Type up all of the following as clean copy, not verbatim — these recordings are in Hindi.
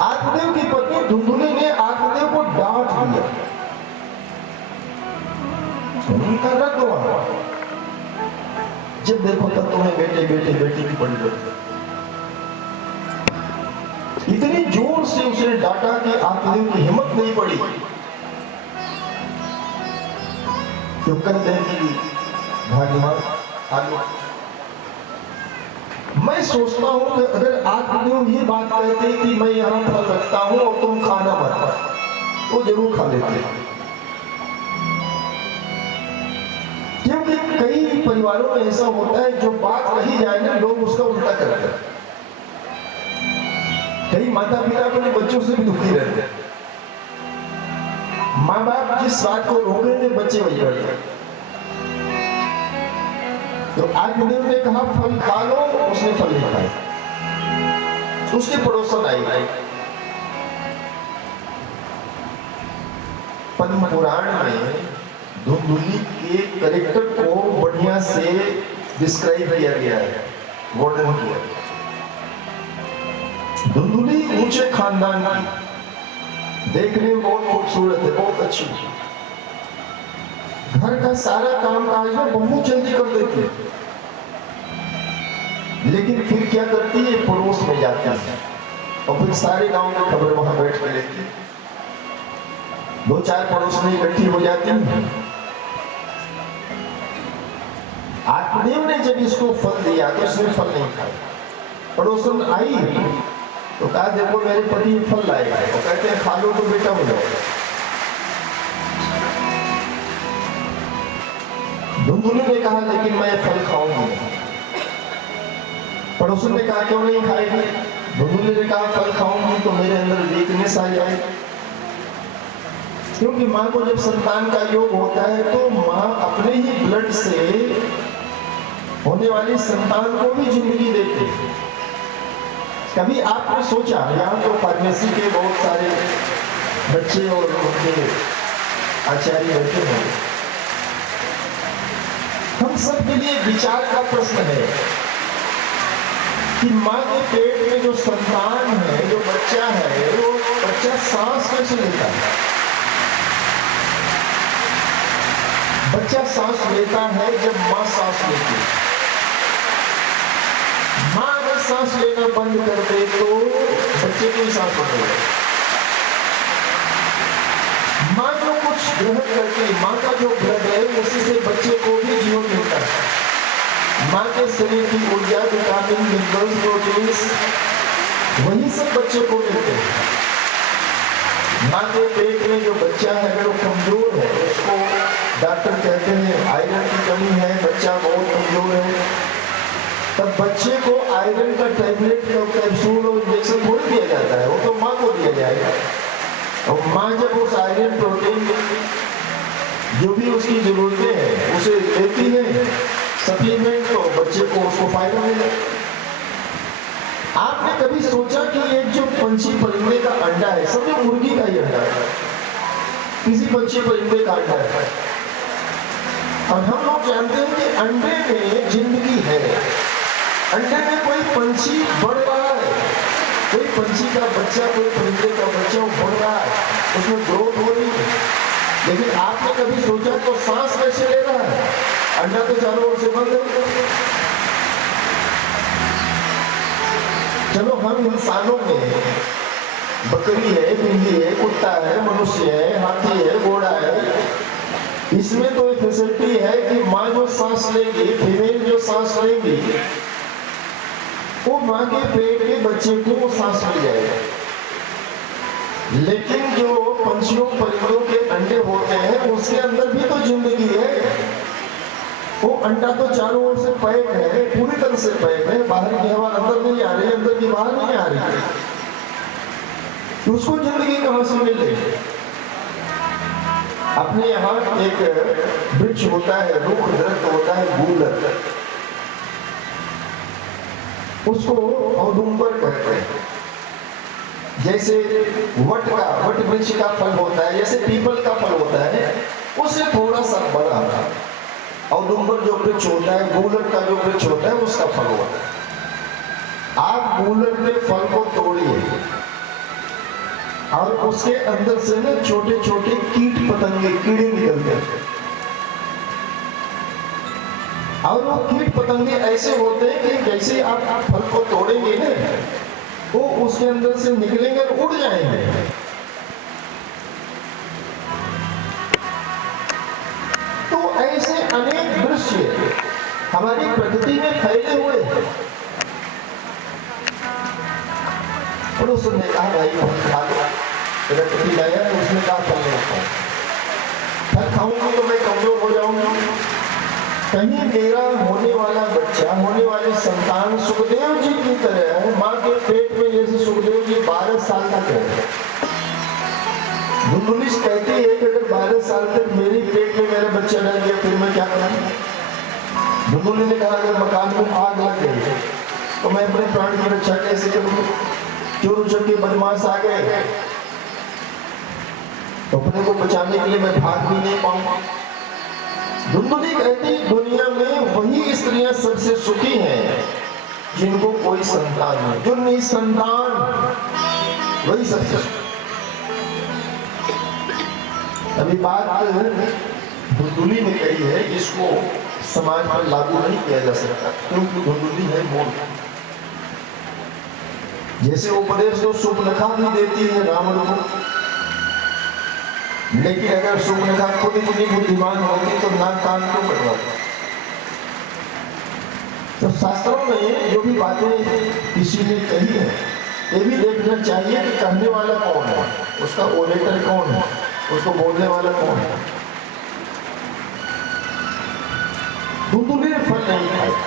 आत्मदेव की पत्नी धुंधुली ने आत्मदेव को डांट दिया, उनका रद्द हुआ। जब देखो तब तुम्हें बेटे बेटे बेटी की पड़ी रहती। इतनी जोर से उसने डांटा कि आत्मदेव की हिम्मत नहीं पड़ी। तो कहते हैं कि भाग्यवान आगे, मैं सोचता हूं कि अगर आत्मदेव ये बात कहते कि मैं यहां फल रखता हूं और तुम खाना मत, तो जरूर खा लेते। क्योंकि कई परिवारों में ऐसा होता है जो बात कही जाए ना, लोग उसका उल्टा करते हैं। कई माता पिता अपने बच्चों से भी दुखी रहते हैं। माँ बाप जिस बात को रोक रहे थे बच्चे वही करते। तो आत्मदेव ने कहा फल खा लो, उसने फल नहीं खाया। उसके पड़ोसन आई। पद्म पुराण में धुंधुली के कैरेक्टर को बढ़िया से डिस्क्राइब किया गया है, वर्णन किया। धुंधुली ऊंचे खानदान की, देखने में बहुत खूबसूरत है, बहुत अच्छी। घर का सारा काम काज में बहुत जल्दी कर देती है, लेकिन फिर क्या करती है, पड़ोस में जाती है और फिर सारे गांव की खबर वहां बैठ के लेती। दो चार पड़ोस में इकट्ठी हो जाती है। आत्मदेव ने जब इसको फल दिया तो इसने फल नहीं खाया। पड़ोसन आई तो कहा देखो मेरे पति फल लाए हैं, वो कहते हैं खा लो तो बेटा हो जाएगा। धुंधुली ने कहा लेकिन मैं फल खाऊंगी। पड़ोसन ने कहा क्यों नहीं खाएगी? धुंधुली ने कहा फल खाऊंगी तो मेरे अंदर वीकनेस आ जाएगी। क्योंकि माँ को जब संतान का योग होता है तो माँ अपने ही ब्लड से होने वाली संतान को भी जिंदगी देती है। कभी आपने सोचा, यहाँ तो फार्मेसी के बहुत सारे बच्चे और उनके आचार्य बैठे हैं, हम सब के लिए विचार का प्रश्न है कि माँ के पेट में जो संतान है, जो बच्चा है, वो बच्चा सांस कैसे लेता है? बच्चा सांस लेता है जब माँ सांस लेती है। माँ अगर सांस लेना बंद कर दे तो बच्चे को ही सांस लेगा। माँ जो कुछ ग्रहण करती है, माँ का जो ब्लड है उसी से बच्चे को भी जीवन मिलता है। माँ के शरीर की ऊर्जा, विटामिन, मिनरल्स, प्रोटीन्स वही सब बच्चे को मिलते हैं। माँ के पेट में जो बच्चा है अगर वो कमजोर है, उसको डॉक्टर कहते हैं आयरन की कमी है, बच्चा बहुत कमजोर है, तब बच्चे को आयरन का टैबलेट का कैप्सूल और इंजेक्शन थोड़ी दिया जाता है, वो तो माँ को दिया जाएगा। और माँ जब उस आयरन प्रोटीन जो भी उसकी जरूरतें हैं उसे देती है सप्लीमेंट, तो बच्चे को उसको फायदा मिले। आपने कभी सोचा कि एक जो पंछी परिंदे का अंडा है, समझो मुर्गी का ही अंडा है, किसी पंछी परिंदे का अंडा है, और हम लोग जानते हैं कि अंडे में जिंदगी है। अंडे में कोई पंछी बढ़ रहा है, कोई पंछी का बच्चा, कोई परिंदे का बच्चा बढ़ रहा है, उसमें ग्रोथ हो रही है। लेकिन आपने कभी सोचा तो सांस कैसे ले रहा है? अंडा तो चारों ओर से बंद है। चलो हम इंसानों में बकरी है, बिल्ली है, कुत्ता है, मनुष्य है, हाथी है, घोड़ा है, इसमें तो एक फैसिलिटी है कि माँ जो सांस लेगी, फीमेल जो सांस लेगी, वो माँ के पेट के बच्चे को वो सांस मिल जाएगा। लेकिन जो पंछियों परिंदों के अंडे होते हैं उसके अंदर भी तो जिंदगी है। वो अंडा तो चारों ओर से पैक है, पूरी तरह से पैक है, बाहर की हवा अंदर नहीं आ रही, अंदर की बाहर नहीं आ रही, तो उसको जिंदगी कहां से मिल रही? अपने यहाँ एक वृक्ष होता है, रुख दरख्त होता है, गूलर, उसको औदुंबर कहते हैं। जैसे वट वृक्ष का फल होता है, जैसे पीपल का फल होता है, उससे थोड़ा सा बड़ा औदुंबर जो वृक्ष होता है, गूलर का जो वृक्ष होता है, उसका फल होता है। आप गूलर के फल को तोड़िए, उसके अंदर से ना छोटे छोटे कीट पतंगे कीड़े निकलते हैं। और वो कीट पतंगे ऐसे होते हैं कि जैसे आप फल को तोड़ेंगे ना, वो उसके अंदर से निकलेंगे और उड़ जाएंगे। तो ऐसे अनेक दृश्य हमारी प्रकृति में फैले हुए हैं। पड़ोसन ने कहा भाई खा लो, प्रकृति लाया तो उसने कहा फल नहीं खाऊं, फल खाऊंगी तो मैं कमजोर हो जाऊंगा। कहीं मेरा होने वाला बच्चा, होने वाले संतान सुखदेव जी की तरह है, माँ के पेट में जैसे सुखदेव जी 12 साल तक रहे। धुंधुलिस कहती है कि अगर 12 साल तक मेरे पेट में मेरा बच्चा रह गया फिर मैं क्या करूँ। धुंधुली ने कहा अगर मकान में आग लग गई तो मैं अपने प्राण की रक्षा कैसे करूँ। चोर उचक्के बदमाश आ गए तो अपने को बचाने के लिए मैं भाग भी नहीं पाऊंगा। धुंधुली कहती दुनिया में वही स्त्रियां सबसे सुखी हैं जिनको कोई संतान नहीं, जो निसंतान वही सबसे सुखी। अभी बात धुंधुली ने कही है, इसको समाज पर लागू नहीं किया जा सकता क्योंकि धुंधुली है मूर्ख। जैसे उपदेश तो सुपनखा भी देती है रावण को, लेकिन अगर सुपनखा खुद इतनी बुद्धिमान होती तो नाक कान क्यों कटवाती। तो शास्त्रों में जो भी बातें किसी ने कही है, ये भी देखना चाहिए कि कहने वाला कौन है, उसका ओरेटर कौन है, उसको बोलने वाला कौन है। धुंधुली ने फल नहीं खाया,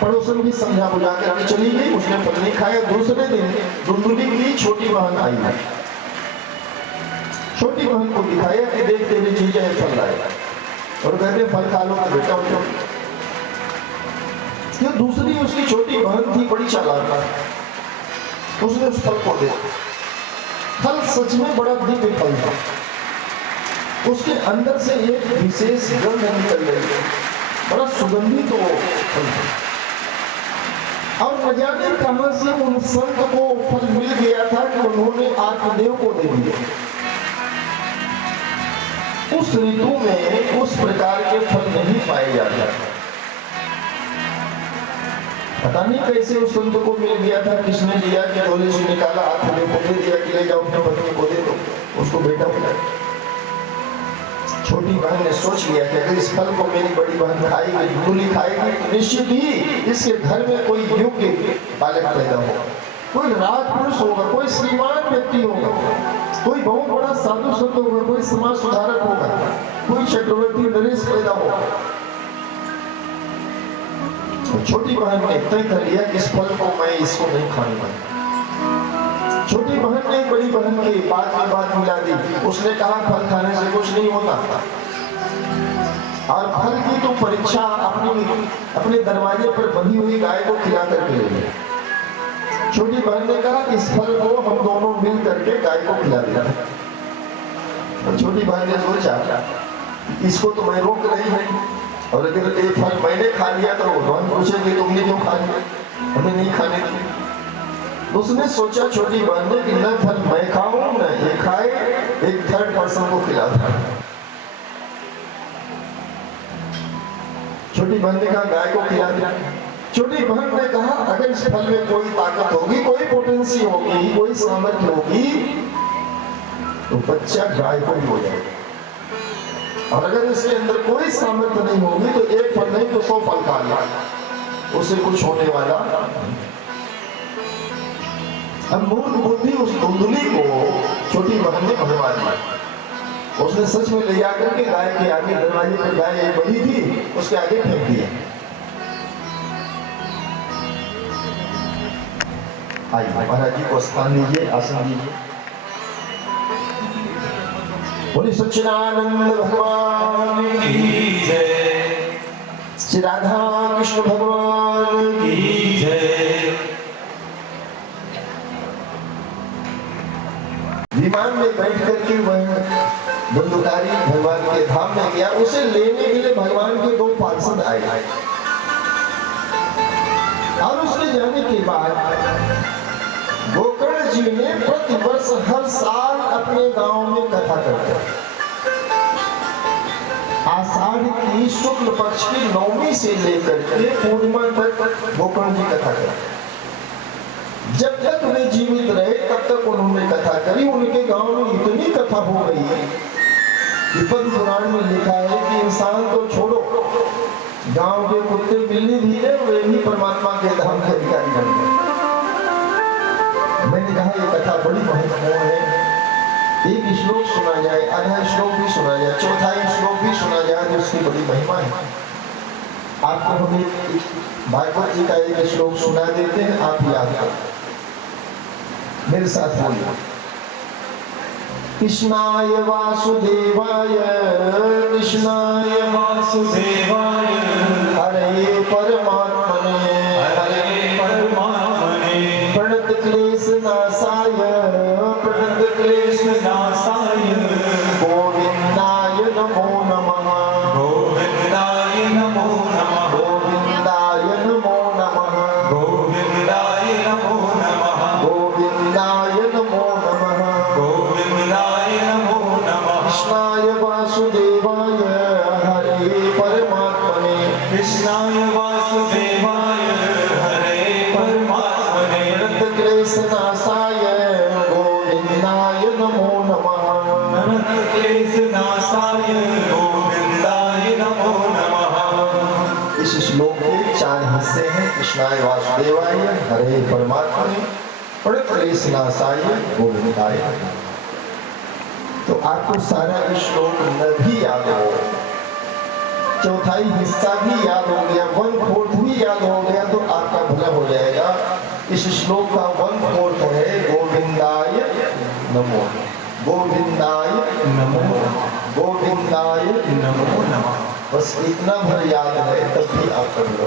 पड़ोसन भी समझा बुझा करके चली गई, उसने फल नहीं खाया। दूसरे दिन धुंधुली की छोटी बहन आई, छोटी बहन को दिखाया कि देख तेरी जीजा है फल लाएगा, और कहते फल खा लो तो बेटा उठो। ये दूसरी उसकी छोटी बहन थी, बड़ी चालाक, उसने उस फल को देखा। फल सच में बड़ा दिव्य फल था, उसके अंदर से एक विशेष गंध निकल रही है, बड़ा सुगंधित वो फल था। और न जाने कहां से उन संत को फल मिल गया था कि उन्होंने आत्मदेव को दे दिया। उस ऋतु में उस प्रकार के फल नहीं पाए जाते। पता नहीं कैसे उस संत को मिल गया था, किसने दिया कि झोले से निकाला, आत्मदेव को दे दिया कि ले जाओ अपनी पत्नी को दे दो, उसको बेटा मिला। छोटी बहन ने सोच लिया कि अगर इस फल को मेरी बड़ी बहन खाएगी, धुंधुली खाएगी, तो निश्चित ही इसके घर में कोई योग्य बालक पैदा होगा, कोई राजपुरुष होगा, कोई श्रीमान व्यक्ति होगा, कोई बहुत बड़ा साधु संत होगा, कोई समाज सुधारक होगा, कोई चक्रवर्ती नरेश पैदा होगा। तो छोटी बहन ने तय कर लिया कि इस फल को मैं इसको नहीं खाने पाऊंगा। छोटी बहन ने बड़ी बहन की बात मिला दी, उसने कहा फल खाने से कुछ नहीं होता, और फल की तो परीक्षा अपने दरवाजे पर बंधी हुई गाय को खिला करके ले ली। छोटी बहन ने कहा इस फल को हम दोनों मिल करके गाय को खिला दिया। तो छोटी बहन ने सोचा इसको तो मैं रोक रही नहीं, और अगर ये फल मैंने खा लिया तो भगवान पूछेंगे तुमने क्यों खा लिया, हमें नहीं खाने दी। उसने सोचा छोटी बहन ने कि न फल मैं खाऊं न ये खाए, एक थर्ड पर्सन को खिला था। छोटी बहन ने कहा गाय को खिला दिया। छोटी बहन ने कहा अगर इस फल में कोई ताकत होगी, कोई पोटेंसी होगी, कोई सामर्थ्य होगी, तो बच्चा गाय को ही हो जाएगा, और अगर इसके अंदर कोई सामर्थ्य नहीं होगी तो एक फल नहीं तो 100 फल खा लिया, उसे कुछ होने वाला। अब मूर्ख बुद्धि उस धुंधुली को छोटी बहन ने भरवा दिया। उसने सच में ले जाकर के गाय के आगे, दरवाजे पर गाय बंधी थी, उसके आगे फेंक दिया। आइए महाराज जी को स्थान दीजिए, आसन दीजिए। बोली सच्चिदानंद भगवान की जय, श्री राधा कृष्ण भगवान की जय। विमान में बैठ करके वह बंदुकारी भगवान के धाम में गया। उसे लेने के लिए भगवान के 2 पार्षद आए, और उसके जाने के बाद गोकर्ण जी जी ने प्रतिवर्ष हर साल अपने गांव में कथा करते हैं। आषाढ़ की शुक्ल पक्ष की नवमी से लेकर के पूर्णिमा तक गोकर्ण जी कथा करते। जब तक वे जीवित रहे तब तक उन्होंने कथा करी। उनके गांव में इतनी कथा हो गई कि पद्म पुराण में लिखा है कि इंसान तो छोड़ो, गांव के कुत्ते बिल्ली भी है, वे भी परमात्मा के धाम के अधिकारी बन गए। मैंने कहा ये कथा बड़ी महत्वपूर्ण है। एक श्लोक सुना जाए, आधा श्लोक भी सुना जाए, चौथाई श्लोक भी सुना जाए तो उसकी बड़ी महिमा है। आपको हम भागवत जी का एक श्लोक सुना देते हैं, आप याद करो, मेरे साथ बोलिए। कृष्णाय वासुदेवाय, कृष्णाय वासुदेवाय, हरे परमात्मने, हरे परमात्मने, प्रणत क्लेश नाशाय, प्रणत क्लेश नाशाय, गोविंदाय नमो नमः, गोविंदाय नमो नमः, गोविंदाय नमो नमः, गोविंदाय नमो नमः, गोविंदाय नमो नमः, गोविंदाय नमो नमः। कृष्णाय वासुदेवाय, हरे परमात्मने, कृष्णाय वासुदेवाय, हरे परमात्मने, प्रणत क्लेश नाशाय, गोविंदाय नमो नमः, प्रणत क्लेश नाशाय, गोविंदाय नमो नमः। इस श्लोक के 4 हिस्से हैं। कृष्णाय वासुदेवाय, हरे परमात्मने, प्रणत क्लेश नाशाय, गोविंदाय नमः। तो आपको सारा श्लोक न भी याद हो, चौथाई हिस्सा भी याद हो गया, 1/4 भी याद हो गया तो आपका भला हो जाएगा। इस श्लोक का 1/4 है गोविंदाय नमो, गोविंदाय नमो, गोविंदाय नमो नमः। बस इतना भर याद है तब भी आप कर लो।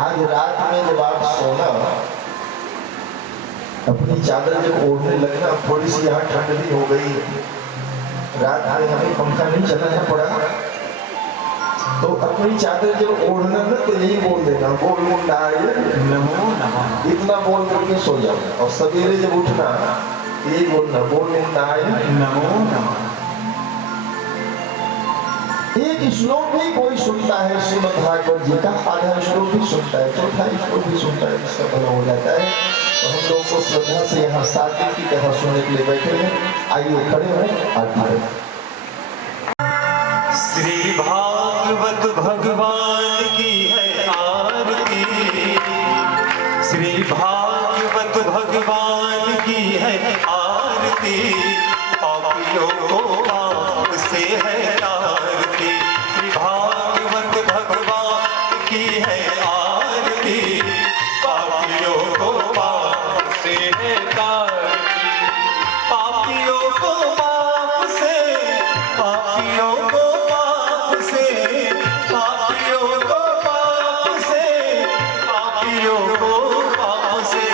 आज रात में जब आप सोना, अपनी चादर जब ओढ़ने लगना, थोड़ी सी यहाँ ठंड भी हो गई, रात में हमें पंखा नहीं चलाना पड़ा, तो अपनी चादर जब ओढ़ना ना तो यही बोल देना गोविंदाय नमो नमः, इतना बोल करके सो जाओ। और सवेरे जब उठना यही बोलना गोविंदाय नमो नमः। एक श्लोक भी कोई सुनता है श्रीमद् भागवत जी का, आधा श्लोक भी सुनता है, चौथा श्लोक भी सुनता है, इसका भला हो जाता है। तो हम लोग को श्रद्धा से यहाँ साथी की कथा सुनने के लिए बैठे हैं। आइए खड़े हो, आरती करें। श्री भागवत भगवान की है आरती, श्री भागवत भगवान की है आरती, पापियों को पाप से है आरती। श्री भागवत भगवान की है आरती, पापियों को पाप से है आरती, पापियों को पाप से, पापियों को पाप से, पापियों को पाप से, पापियों को पाप से।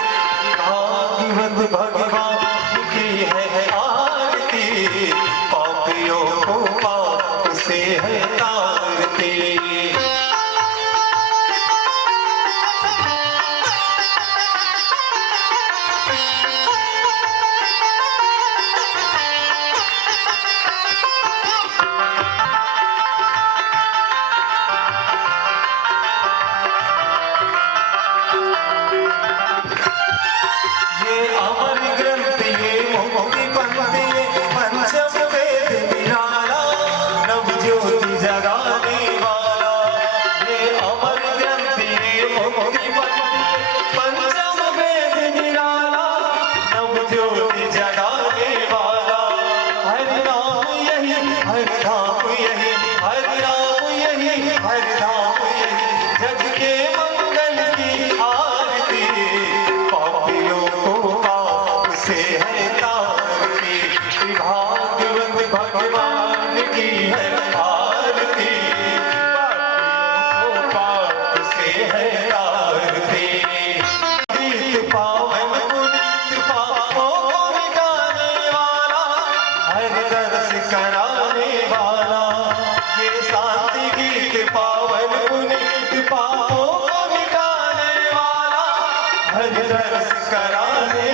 भागवत भगवान की है आरती, पापियों को पाप से है आरती। दर्श कराने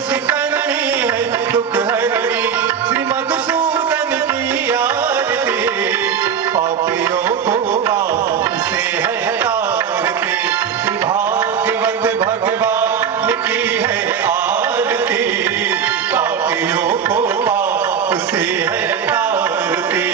सुख करनी है दुख हरनी श्री मधुसूदन की आरती पापियों को पाप से है तारती भागवत भगवान की है आरती पापियों को पाप से है तारती।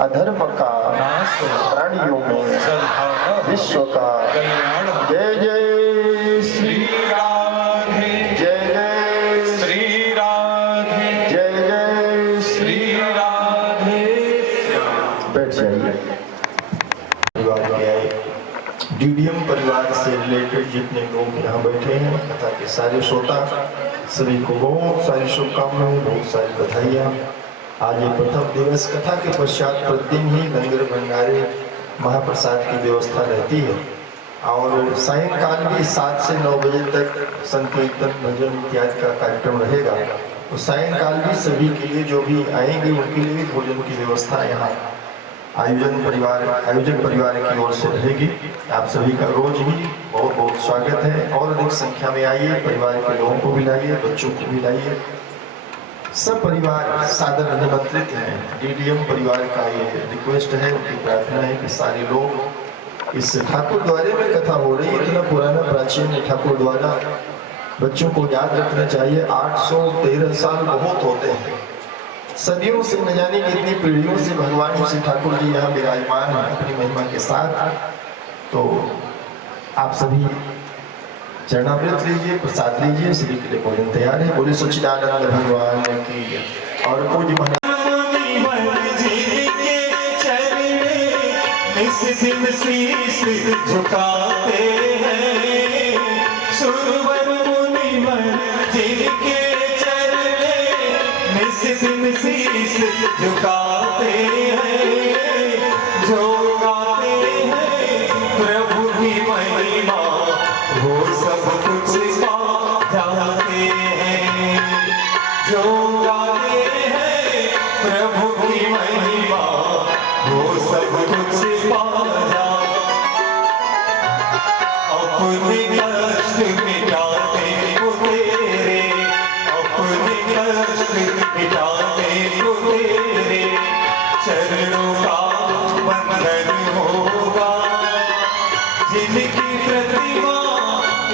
अधर्म का प्राणियों में विश्व का जय जय श्री राधे जय जय श्री राधे जय जय श्री राधे। बैठ जाइए। परिवार के आए डीडीएम परिवार से रिलेटेड जितने लोग यहाँ बैठे हैं, कथा के सारे श्रोता, सभी को बहुत सारी शुभकामनाएं, बहुत सारी बधाइयाँ। आज ये प्रथम दिवस, कथा के पश्चात प्रतिदिन ही लंगर भंडारे महाप्रसाद की व्यवस्था रहती है और सायंकाल भी 7 से 9 बजे तक संकीर्तन भजन इत्यादि का कार्यक्रम रहेगा। तो सायंकाल भी सभी के लिए, जो भी आएंगे उनके लिए भी भोजन की व्यवस्था यहाँ आयोजक परिवार की ओर से रहेगी। आप सभी का रोज ही बहुत बहुत स्वागत है और अधिक संख्या में आइए, परिवार के लोगों को भी लाइए, बच्चों को भी लाइए। सब परिवार सादर निमंत्रित हैं। डीडीएम परिवार का ये रिक्वेस्ट है, उनकी प्रार्थना है कि सारे लोग इस ठाकुर द्वारे में कथा हो रही है। इतना पुराना प्राचीन ठाकुर द्वारा बच्चों को याद रखना चाहिए। 813 साल बहुत होते हैं, सदियों से न जाने कितनी पीढ़ियों से भगवान श्री ठाकुर जी यहाँ विराजमान हैं अपनी महिमा के साथ। तो आप सभी चरणामृत लीजिए, प्रसाद लीजिए, सभी के लिए भोजन तैयार है। बोले सच्चिदानंद भगवान की। और पूज्य झुकाते हैं सुरवर मुनिवर जिनके चरणे निस दिन शीस झुकाते हैं, जो गाते हैं प्रभु की महिमा वो सब कुछ पा जाते हैं, जो गाते हैं प्रभु की महिमा वो सब कुछ पा जाते। अपने कष्ट मिटाते को तेरे, अपने कष्ट मिटाते को तेरे चरणों का बंधन होगा। जिनकी प्रतिमा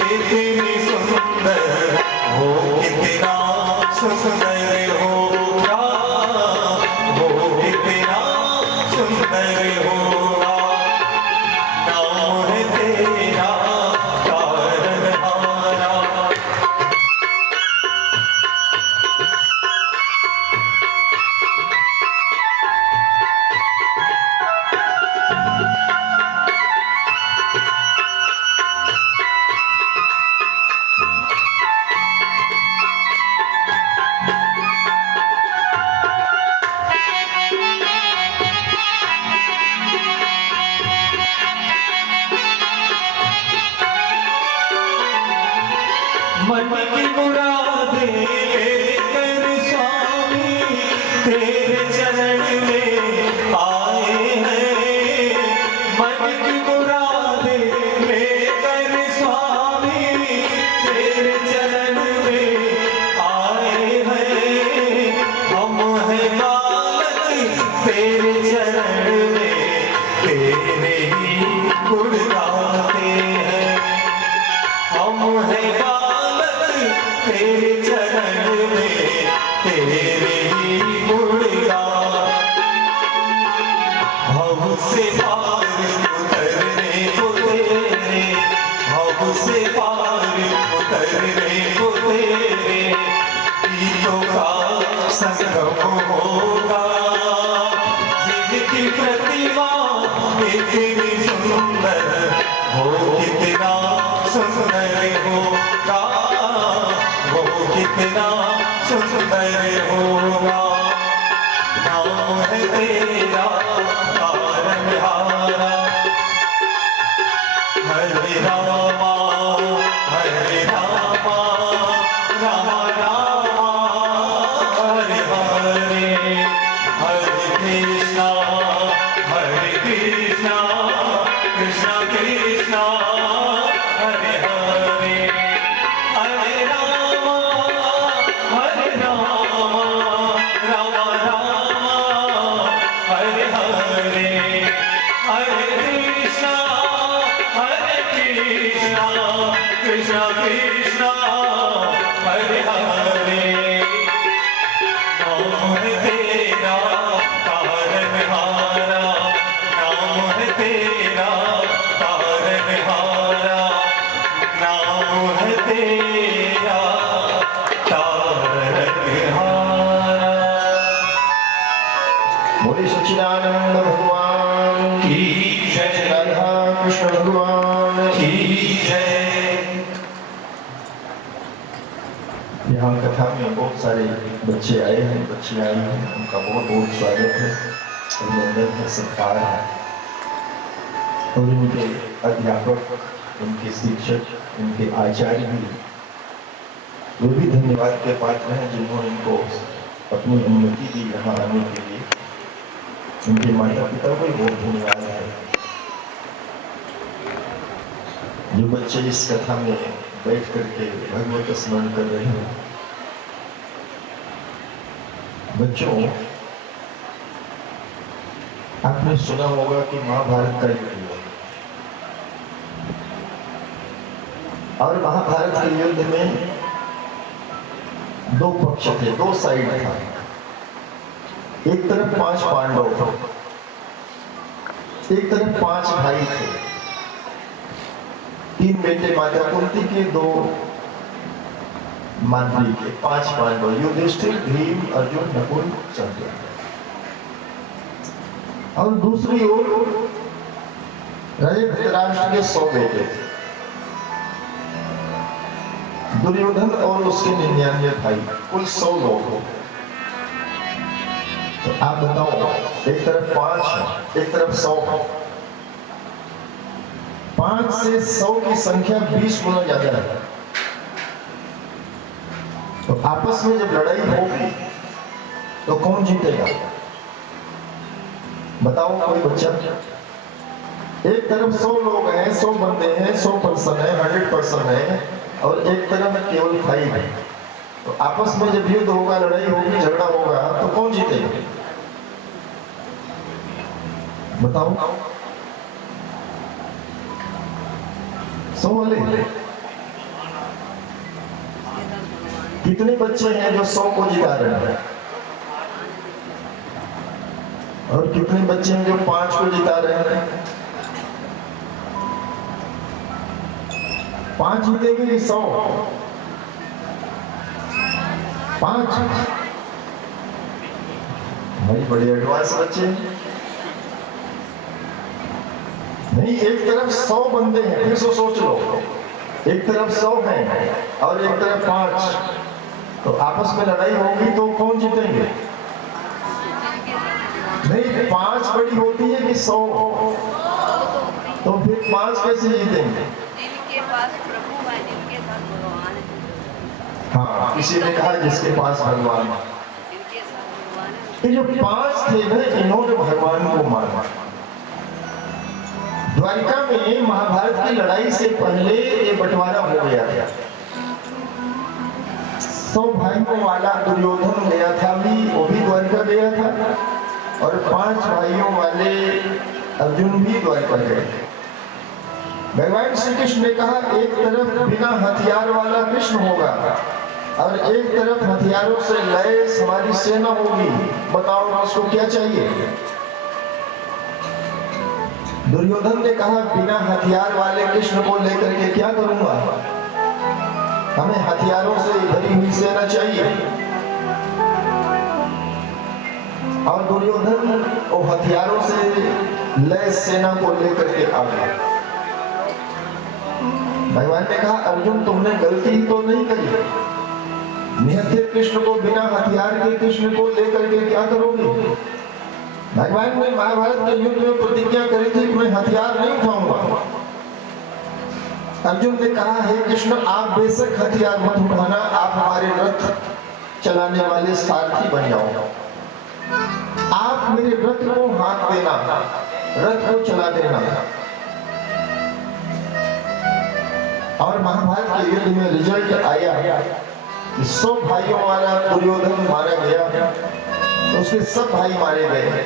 इतनी सुंदर हो, कितना सुंदर होगा, वो कितना सुंदर होगा। नाम है तेरा तारनहारा। मन की मुरादें लेकर स्वामी तेरे चरण में आए हैं। मन की मुरादें लेकर स्वामी तेरे चरण में आए हैं। हम हैं बालक तेरे चरण में, तेरे ही गुण गाते हैं। हम हैं तेरे चरण में, तेरे ही गुण गाते। भव से पार उतरने को तेरे, भव से पार उतरने को तेरे गीतों का संगम होगा। जिनकी प्रतिमा इतनी सुंदर हो, कितना सुंदर होगा, वो कितना सुंदर होगा। नाम है तेरा तारनहारा। हरे रामा हरे रामा, रामा रामा हरे हरे, हरे कृष्णा कृष्णा कृष्णा हरे हरे, हरे रामा रामा रामा हरे हरे, हरे कृष्णा कृष्णा कृष्णा हरे हरे। नाम है तेरा तारनहारा, नाम है तेरा तारनहारा, नाम है तेरा तारनहारा। बोले सच्चिदानंद भगवान की जय, राधा कृष्ण भगवान की जय। यहाँ कथा में बहुत सारे बच्चे आए हैं, बच्चे आई हैं, उनका बहुत बहुत स्वागत है, अभिनंदन है, सत्कार है। और उनके अध्यापक, उनके शिक्षक, उनके आचार्य भी वो भी धन्यवाद के पात्र हैं, जिन्होंने इनको अपनी अनुमति दी यहाँ आने के लिए। उनके माता पिता को बहुत धन्यवाद है। जो बच्चे इस कथा में बैठ करके भगवत स्मरण कर रहे हैं, बच्चों, आपने सुना होगा कि महाभारत का युद्ध हुआ और महाभारत के युद्ध में दो पक्ष थे, दो साइड था। एक तरफ 5 पांडव थे, एक तरफ 5 भाई थे। 3 बेटे माता कुंती के, 2 माद्री के, 5 पांडव, युधिष्ठिर, भीम, अर्जुन, नकुल, सहदेव। और दूसरी ओर राजा धृतराष्ट्र के 100 बेटे थे, दुर्योधन और उसके 99 भाई, कुल 100 लोग हो। तो आप बताओ, एक तरफ 5 एक तरफ 100। 5 से 100 की संख्या 20 गुना ज्यादा है। तो आपस में जब लड़ाई होगी तो कौन जीतेगा? बताओ कोई बच्चा। एक तरफ 100 लोग हैं, 100 बंदे हैं, 100% है, 100% है, और एक तरफ केवल 5 है। तो आपस में जब युद्ध होगा, लड़ाई होगी, झगड़ा होगा, तो कौन जीतेगा? बताओ। 100 वाले। कितने बच्चे हैं जो 100 को जिता रहे हैं? और कितने बच्चे हैं जो 5 को जिता रहे हैं? 5 जीतेंगे कि 100? 5। भाई बड़े एडवांस बच्चे नहीं। एक तरफ 100 बंदे हैं, फिर से सोच लो, एक तरफ 100 हैं और एक तरफ 5, तो आपस में लड़ाई होगी तो कौन जीतेंगे? नहीं, 5 बड़ी होती है कि 100? तो फिर 5 कैसे जीतेंगे? जिनके पास प्रभु है, जिनके साथ भगवान है। हाँ, किसी ने कहा जिसके पास भगवान है। जिनके साथ भगवान है। ये जो 5 थे ना, इन्होंने भगवान को मारा। द्वारिका में महाभारत की लड़ाई से पहले ये बंटवारा हो गया था। 100 भाइयों वाला दुर्योधन गया था, वो भी द्वारिका गया था, और 5 भाइयों वाले अर्जुन भी द्वारिका गए थे। भगवान श्री कृष्ण ने कहा, एक तरफ बिना हथियार वाला कृष्ण होगा और एक तरफ हथियारों से लैस हमारी सेना होगी। बताओ उसको क्या चाहिए? दुर्योधन ने कहा, बिना हथियार वाले कृष्ण को लेकर के क्या करूंगा? हमें हथियारों से भरी हुई सेना चाहिए। और दुर्योधन वो हथियारों से लैस सेना को लेकर के आ गया। भगवान ने कहा, अर्जुन तुमने गलती ही तो नहीं करी। निहत्थे कृष्ण को, बिना हथियार के कृष्ण को लेकर के क्या करोगे? भगवान ने महाभारत के युद्ध में प्रतिज्ञा करी थी कि मैं हथियार नहीं उठाऊंगा। अर्जुन ने कहा, हे कृष्ण, आप बेशक हथियार मत उठाना, आप हमारे रथ चलाने वाले सारथी बन जाओ। आप मेरे रथ को हाथ देना, रथ को चला देना। और महाभारत के युद्ध में रिजल्ट आया, 100 भाइयों वाला दुर्योधन मारा गया, तो उसके सब भाई मारे गए।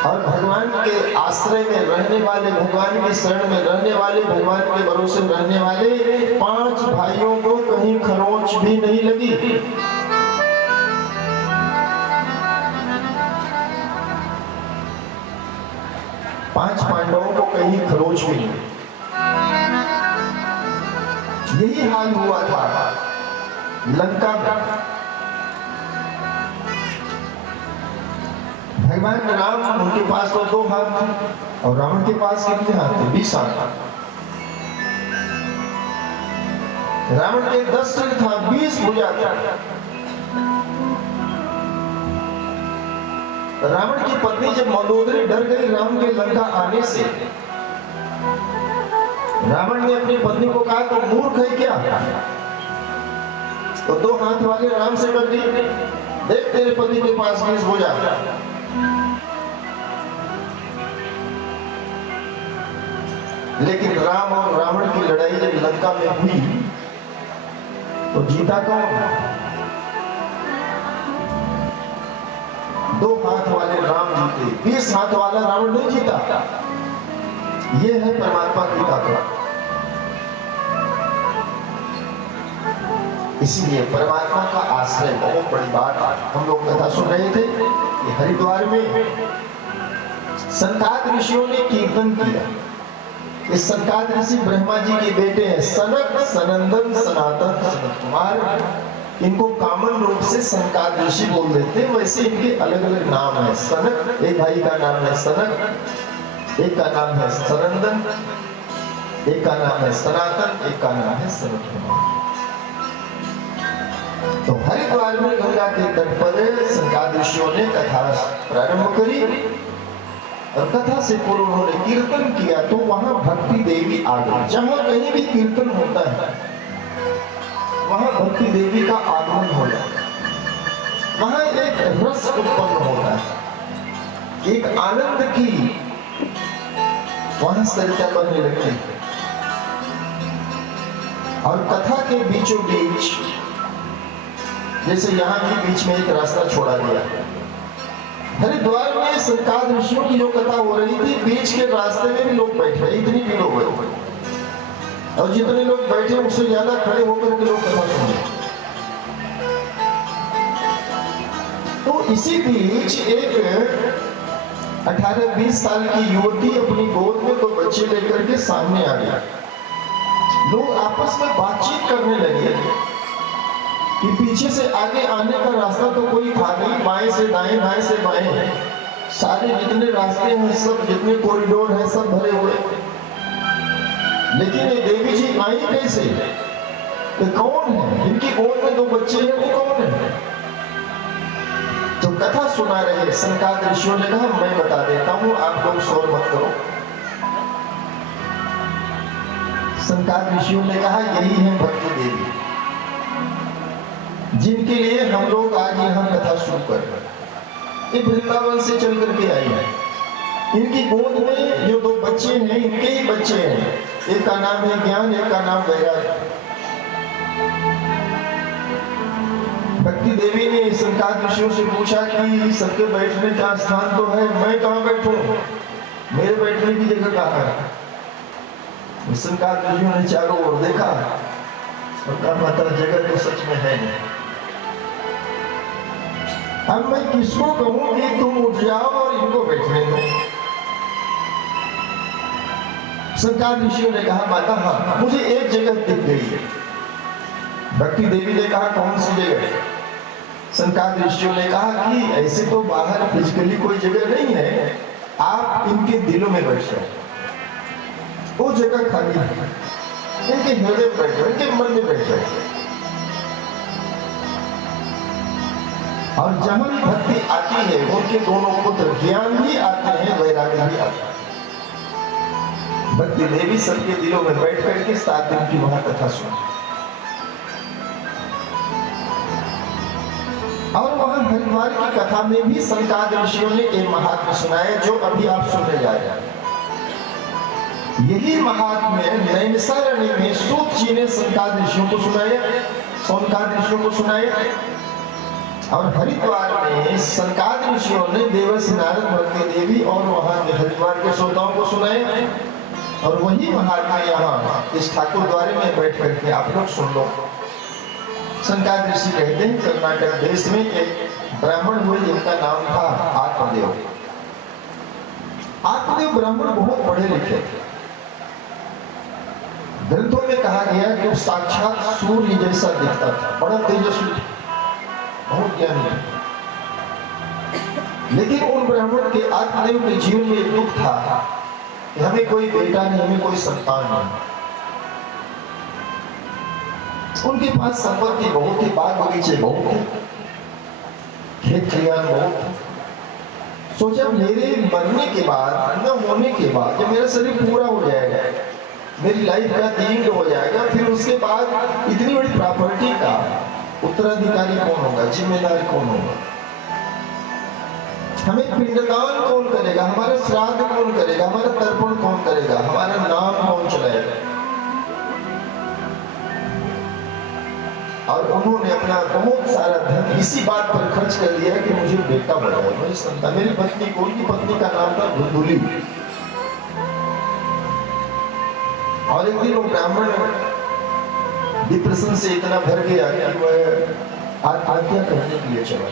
और भगवान के आश्रय में रहने वाले, भगवान के शरण में रहने वाले, भगवान के भरोसे रहने वाले 5 भाइयों को कहीं खरोंच भी नहीं लगी। पांच पांडवों को कहीं खरोंच भी नहीं। यही हाल हुआ था लंका में। भगवान राम, उनके पास तो 2 हाथ थे और रावण के पास कितने हाथ थे? 20 हाथ। रावण के 10 सिर था, 20 भुजा था। रावण की पत्नी जब मंदोदरी डर गई राम के लंका आने से, रावण ने अपनी पत्नी को कहा, तो मूर्ख है क्या? तो 2 हाथ वाले राम से कर दी, देख तेरे पति के पास 20 भुजा। लेकिन राम और रावण की लड़ाई जब लंका में हुई तो जीता कौन? 2 हाथ वाले राम जीते, 20 हाथ वाला रावण नहीं जीता। ये है परमात्मा की ताकत। इसलिए परमात्मा का आश्रय बहुत बड़ी बात। हम लोग कथा सुन रहे थे कि हरिद्वार में सनकाद ऋषियों ने कीर्तन किया। इस सनकाद ऋषि ब्रह्मा जी के बेटे हैं, सनक, सनंदन, सनातन, सनत कुमार। इनको कॉमन रूप से सनकाद ऋषि बोल देते हैं, वैसे इनके अलग अलग नाम है। सनक, एक भाई का नाम है सनक, एक का नाम है सनंदन, एक का नाम है सनातन, एक का नाम है सनत कुमार। तो हरिद्वार में गंगा के तट पर सनकाद ऋषियों ने कथा प्रारंभ करी और कथा से पूर्व उन्होंने कीर्तन किया। तो वहां भक्ति देवी आ गई। जहां कहीं भी कीर्तन होता है वहां भक्ति देवी का आगमन हो जाता है। वहां एक रस उत्पन्न होता है, एक आनंद की वहां सरिता बनने लगती है। और कथा के बीचों बीच, जैसे यहाँ भी बीच में एक रास्ता छोड़ा गया, हरिद्वार में सनकाद ऋषियों की जो कथा हो रही थी, बीच के रास्ते में भी लोग बैठे, इतनी भीड़ हो गई। और जितने लोग बैठे उससे ज्यादा खड़े होकर के लोग कथा सुन रहे। तो इसी बीच एक 18-20 साल की युवती अपनी गोद में 2 बच्चे लेकर के सामने आ गई। लोग आपस में बातचीत करने लगे कि पीछे से आगे आने का रास्ता तो कोई था नहीं, बाएं से दाएं, दाएं से बाएं, सारे जितने रास्ते हैं, सब जितने कॉरिडोर हैं, सब भरे हुए। लेकिन ये देवी जी आई कैसे? ये कौन है? इनकी गोद में 2 बच्चे हैं, वो कौन है? तो कथा सुना रहे सनकाद ऋषियों ने कहा, मैं बता देता हूं, आप लोग शोर मत करो। सनकाद ऋषियों ने कहा, यही है भक्ति देवी, जिनके लिए हम लोग आज यहाँ कथा शुरू कर रहे हैं। ये वृंदावन से चल करके आई है। इनकी गोद में जो 2 बच्चे हैं, इनके ही बच्चे हैं। एक का नाम है ज्ञान, एक का नाम वैराग्य। भक्ति देवी ने सनकाद ऋषियों से पूछा कि सबके बैठने का स्थान तो है, मैं कहाँ बैठूं? मेरे बैठने की जगह कहाँ है? सनकाद ऋषियों ने चारों ओर देखा और कहा, माता जगह तो सच में है नहीं। अब मैं किसको कहूं कि तुम उठ जाओ और इनको बैठने दो? सनकाद ऋषियों ने कहा, माता हाँ, मुझे एक जगह दिख गई है। भक्ति देवी ने कहा, कौन सी जगह? सनकाद ऋषियों ने कहा कि ऐसे तो बाहर फिजिकली कोई जगह नहीं है, आप इनके दिलों में बैठ जाओ, वो जगह खाली है। इनके हृदय में बैठ जाओ, इनके मन में बैठ जाओ। और जहां भी भक्ति आती है, उनके दोनों पुत्र ज्ञान भी आते हैं, वैराग्य भी आता है। भक्ति देवी सबके दिलों में बैठ करके 7 दिन की वहां कथा सुनी। और वहां हरिद्वार की कथा में भी सनकाद ऋषियों ने एक महात्म्य सुनाया, जो अभी आप सुनने जा रहे हैं। यही महात्म्य नैमिषारण्य में सूत जी ने सनकाद ऋषियों को सुनाया, सनकाद ऋषियों को सुनाया। और हरिद्वार में सनकाद ऋषियों ने देवर्षि नारद, भक्ति देवी और वहां के हरिद्वार के श्रोताओं को सुनाए। और वही महात्मा यहाँ इस ठाकुर द्वारे में बैठ करके आप लोग सुन लो। सनकाद ऋषि कहते हैं, कर्नाटक देश में एक ब्राह्मण हुए जिनका नाम था आत्मदेव। आत्मदेव ब्राह्मण बहुत पढ़े लिखे थे। ग्रंथों में कहा गया कि वो साक्षात सूर्य जैसा दिखता था, बड़ा तेजस्वी, बहुत ज्ञानी। लेकिन उन ब्राह्मण के आत्मदेव के जीवन में एक दुख था कि हमें कोई बेटा नहीं, हमें कोई संतान नहीं। उनके पास संपत्ति बहुत थी, बाग बगीचे बहुत थे, खेत खलियान बहुत थे। सोचा मेरे मरने के बाद, न होने के बाद, जब मेरा शरीर पूरा हो जाएगा, मेरी लाइफ का एंड हो जाएगा, फिर उसके बाद इतनी बड़ी प्रॉपर्टी का उत्तराधिकारी कौन होगा, जिम्मेदार कौन होगा? हमें पिंडदान कौन करेगा, हमारा श्राद्ध कौन करेगा, हमारा तर्पण कौन करेगा, हमारा नाम कौन चलाएगा? और उन्होंने अपना बहुत सारा धन इसी बात पर खर्च कर दिया कि मुझे बेटा बनाए, मुझे संतान। मेरी पत्नी को, उनकी पत्नी का नाम था धुंधुली। और एक दिन वो ब्राह्मण डिप्रेशन से इतना भर गया कि वह आत्महत्या करने के लिए चला।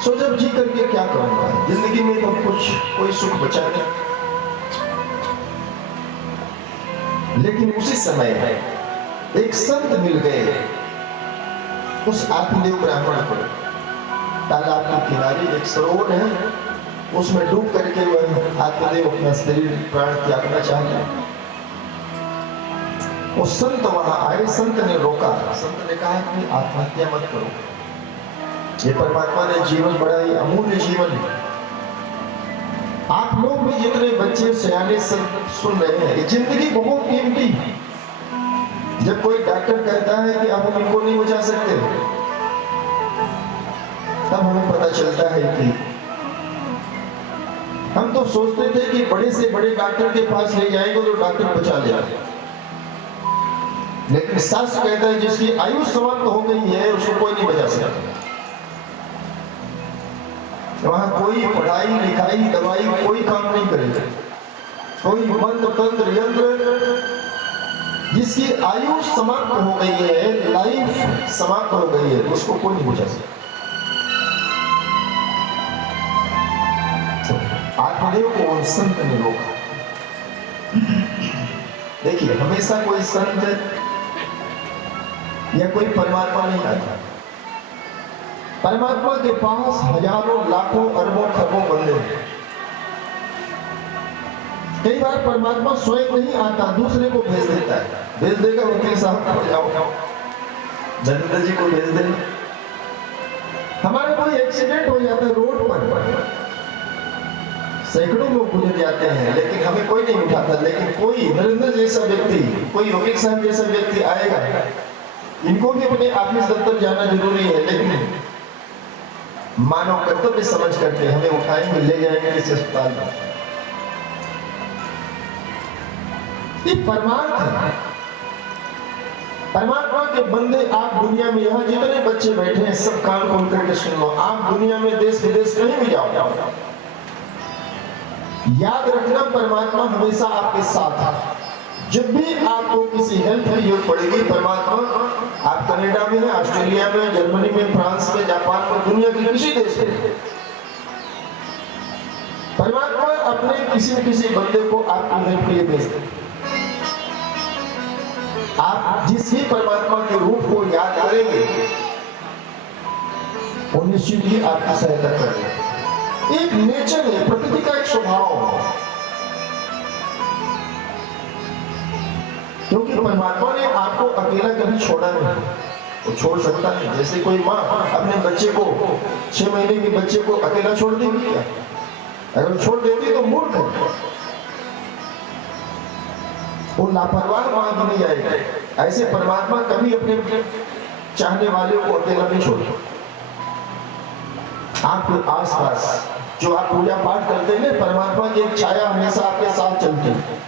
सोचा जी करके क्या करूंगा, जिंदगी में तो कुछ कोई सुख बचा नहीं। लेकिन उसी समय एक संत मिल गए उस आत्मदेव ब्राह्मण को। तालाब के किनारे एक सरोवर है, उसमें डूब करके वह आत्मदेव अपना शरीर प्राण त्यागना चाहते। वो संत वहां आए, संत ने रोका। संत ने कहा कि आत्महत्या मत करो, ये परमात्मा ने जीवन बड़ा ही अमूल्य जीवन है। आप लोग भी जितने बच्चे सियाने सुन रहे हैं, ये जिंदगी बहुत कीमती है। जब कोई डॉक्टर कहता है कि अब हम इनको नहीं बचा सकते, तब हमें पता चलता है कि हम तो सोचते थे कि बड़े से बड़े डॉक्टर के पास ले जाएंगे तो डॉक्टर बचा लेगा, लेकिन शास्त्र कहता है जिसकी आयु समाप्त हो गई है उसको कोई नहीं बचा सकता। वहां कोई पढ़ाई लिखाई दवाई कोई काम नहीं करेगा, कोई मंत्र तंत्र यंत्र, जिसकी आयु समाप्त हो गई है, लाइफ समाप्त हो गई है, उसको कोई नहीं बचा सकता। आत्मदेव को संत ने रोका। देखिए, हमेशा कोई संत या कोई परमात्मा नहीं आता। परमात्मा के पास हजारों लाखों अरबों खरबों बंदे हैं। कई बार परमात्मा स्वयं नहीं आता, दूसरे को भेज देता है। भेज देगा वकील साहब को, जाओ नरेंद्र जी को भेज देगा। हमारा कोई एक्सीडेंट हो जाता है रोड पर, सैकड़ों लोग गुजर जाते हैं, लेकिन हमें कोई नहीं उठाता। लेकिन कोई नरेंद्र जैसा व्यक्ति, कोई वकील साहब जैसा व्यक्ति आएगा। इनको भी अपने ऑफिस दफ्तर जाना जरूरी है, लेकिन मानव कर्तव्य समझ करके हमें उठाएंगे, ले जाएंगे इस अस्पताल में। ये परमार्थ है। परमात्मा के बंदे, आप दुनिया में यहाँ जितने बच्चे बैठे हैं सब कान खोल करके सुन लो। आप दुनिया में देश विदेश कहीं भी जाओ, याद रखना परमात्मा हमेशा आपके साथ है। जब भी आपको किसी हेल्प की जरूरत पड़ेगी, परमात्मा, आप कनाडा में हैं, ऑस्ट्रेलिया में, जर्मनी में, फ्रांस में, जापान में, दुनिया के किसी देश में, परमात्मा अपने किसी न किसी बंदे को आपकी हेल्प के लिए भेज दे। आप जिस ही परमात्मा के रूप को याद करेंगे, वो निश्चित ही आपकी सहायता करेगा। एक नेचर है, प्रकृति का एक स्वभाव है, क्योंकि परमात्मा ने आपको अकेला कभी छोड़ा नहीं, वो छोड़ सकता नहीं। जैसे कोई माँ अपने बच्चे को, 6 महीने के बच्चे को अकेला छोड़ देगी क्या? अगर छोड़ देती तो मूर्ख है, वो लापरवाह माँ गिनी जाएगी। ऐसे परमात्मा कभी अपने चाहने वाले को अकेला नहीं छोड़ता। आपके आसपास जो आप पूजा पाठ करते हैं, परमात्मा की एक छाया हमेशा आपके साथ चलती है।